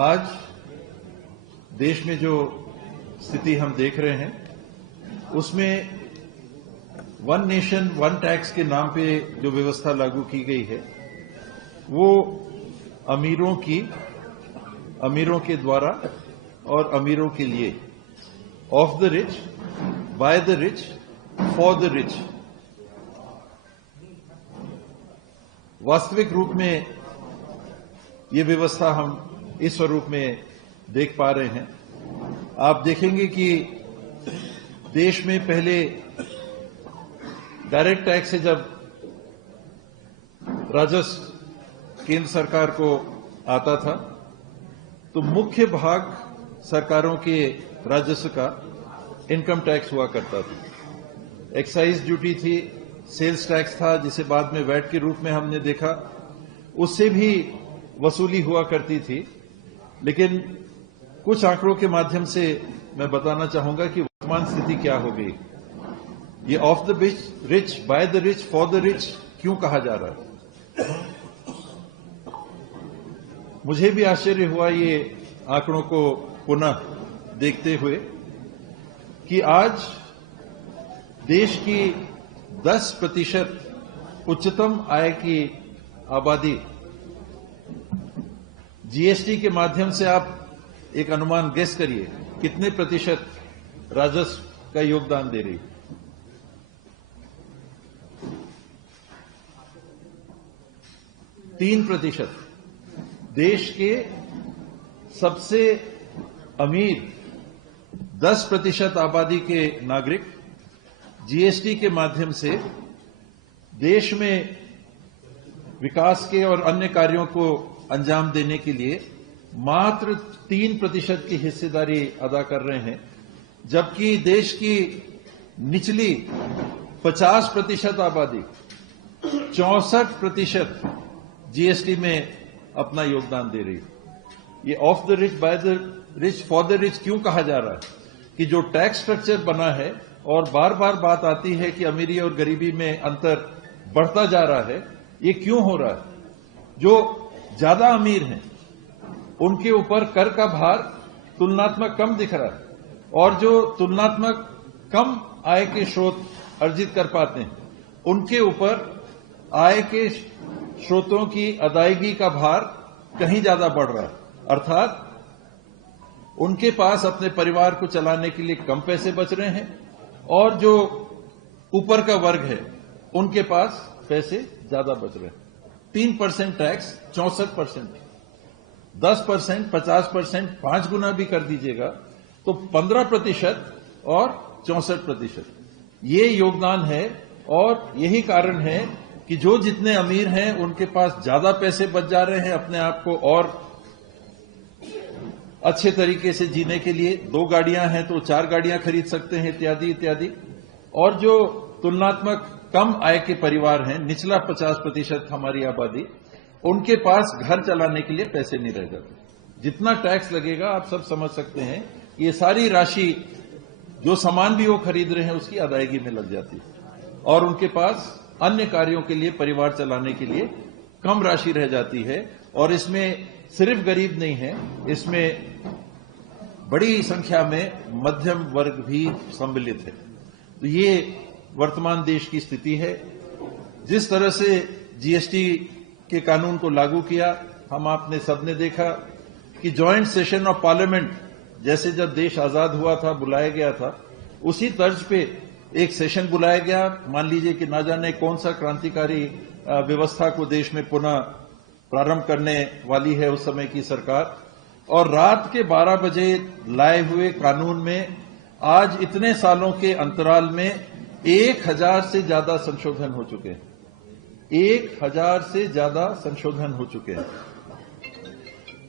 आज देश में जो स्थिति हम देख रहे हैं उसमें वन नेशन वन टैक्स के नाम पे जो व्यवस्था लागू की गई है वो अमीरों के द्वारा और अमीरों के लिए, of the rich, by the rich, for the rich. वास्तविक रूप में ये व्यवस्था हम इस स्वरूप में देख पा रहे हैं। आप देखेंगे कि देश में पहले डायरेक्ट टैक्स से जब राजस्व केंद्र सरकार को आता था तो मुख्य भाग सरकारों के राजस्व का इनकम टैक्स हुआ करता था। एक्साइज ड्यूटी थी, सेल्स टैक्स था जिसे बाद में वैट के रूप में हमने देखा, उससे भी वसूली हुआ करती थी। लेकिन कुछ आंकड़ों के माध्यम से मैं बताना चाहूंगा कि वर्तमान स्थिति क्या हो गई। ये of the rich, by the rich, for the rich क्यों कहा जा रहा है? मुझे भी आश्चर्य हुआ ये आंकड़ों को पुनः देखते हुए कि आज देश की 10% उच्चतम आय की आबादी जीएसटी के माध्यम से, आप एक अनुमान गेस करिए कितने प्रतिशत राजस्व का योगदान दे रही है? 3%। देश के सबसे अमीर 10% आबादी के नागरिक जीएसटी के माध्यम से देश में विकास के और अन्य कार्यों को अंजाम देने के लिए मात्र 3% की हिस्सेदारी अदा कर रहे हैं, जबकि देश की निचली 50% आबादी 64% जीएसटी में अपना योगदान दे रही है। ये of the rich, by the rich, for the rich क्यों कहा जा रहा है कि जो टैक्स स्ट्रक्चर बना है और बार बार बात आती है कि अमीरी और गरीबी में अंतर बढ़ता जा रहा है, ये क्यों हो रहा है? जो ज्यादा अमीर हैं उनके ऊपर कर का भार तुलनात्मक कम दिख रहा है और जो तुलनात्मक कम आय के स्रोत अर्जित कर पाते हैं उनके ऊपर आय के स्रोतों की अदायगी का भार कहीं ज्यादा बढ़ रहा है। अर्थात उनके पास अपने परिवार को चलाने के लिए कम पैसे बच रहे हैं और जो ऊपर का वर्ग है उनके पास पैसे ज्यादा बच रहे हैं। 3% टैक्स 64%, 10% 50%, 5 गुना भी कर दीजिएगा तो 15% और 64%। ये योगदान है और यही कारण है कि जो जितने अमीर हैं उनके पास ज्यादा पैसे बच जा रहे हैं अपने आप को और अच्छे तरीके से जीने के लिए। 2 गाड़ियां हैं तो 4 गाड़ियां खरीद सकते हैं, इत्यादि इत्यादि। और जो तुलनात्मक कम आय के परिवार हैं, निचला 50% हमारी आबादी, उनके पास घर चलाने के लिए पैसे नहीं रह जाते। जितना टैक्स लगेगा आप सब समझ सकते हैं, ये सारी राशि जो सामान भी वो खरीद रहे हैं उसकी अदायगी में लग जाती है और उनके पास अन्य कार्यों के लिए, परिवार चलाने के लिए कम राशि रह जाती है। और इसमें सिर्फ गरीब नहीं है, इसमें बड़ी संख्या में मध्यम वर्ग भी सम्मिलित है। तो ये वर्तमान देश की स्थिति है। जिस तरह से जीएसटी के कानून को लागू किया, हम आपने सबने देखा कि जॉइंट सेशन ऑफ पार्लियामेंट जैसे जब देश आजाद हुआ था बुलाया गया था, उसी तर्ज पे एक सेशन बुलाया गया। मान लीजिए कि ना जाने कौन सा क्रांतिकारी व्यवस्था को देश में पुनः प्रारंभ करने वाली है उस समय की सरकार, और रात के 12 बजे लाए हुए कानून में आज इतने सालों के अंतराल में 1000 से ज्यादा संशोधन हो चुके हैं। 1000 से ज्यादा संशोधन हो चुके हैं।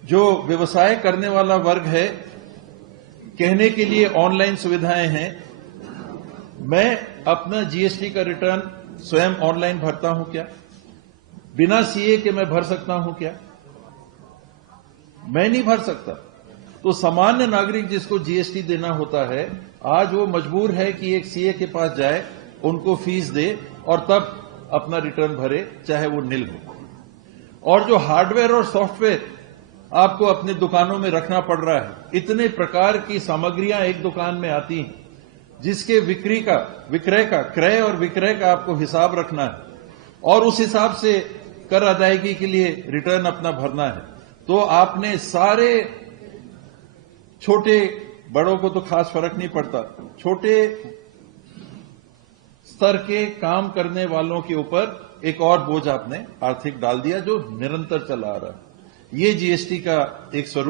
जो व्यवसाय करने वाला वर्ग है, कहने के लिए ऑनलाइन सुविधाएं हैं। मैं अपना जीएसटी का रिटर्न स्वयं ऑनलाइन भरता हूं क्या? बिना सीए के मैं भर सकता हूं क्या? मैं नहीं भर सकता। तो सामान्य नागरिक जिसको जीएसटी देना होता है, आज वो मजबूर है कि एक सीए के पास जाए, उनको फीस दे और तब अपना रिटर्न भरे, चाहे वो निल हो। और जो हार्डवेयर और सॉफ्टवेयर आपको अपने दुकानों में रखना पड़ रहा है। इतने प्रकार की सामग्रियां एक दुकान में आती हैं जिसके क्रय और विक्रय का आपको हिसाब रखना है और उस हिसाब से कर अदायगी के लिए रिटर्न अपना भरना है। तो आपने सारे छोटे बड़ों को तो खास फर्क नहीं पड़ता, छोटे स्तर के काम करने वालों के ऊपर एक और बोझ आपने आर्थिक डाल दिया जो निरंतर चला आ रहा है। ये जीएसटी का एक स्वरूप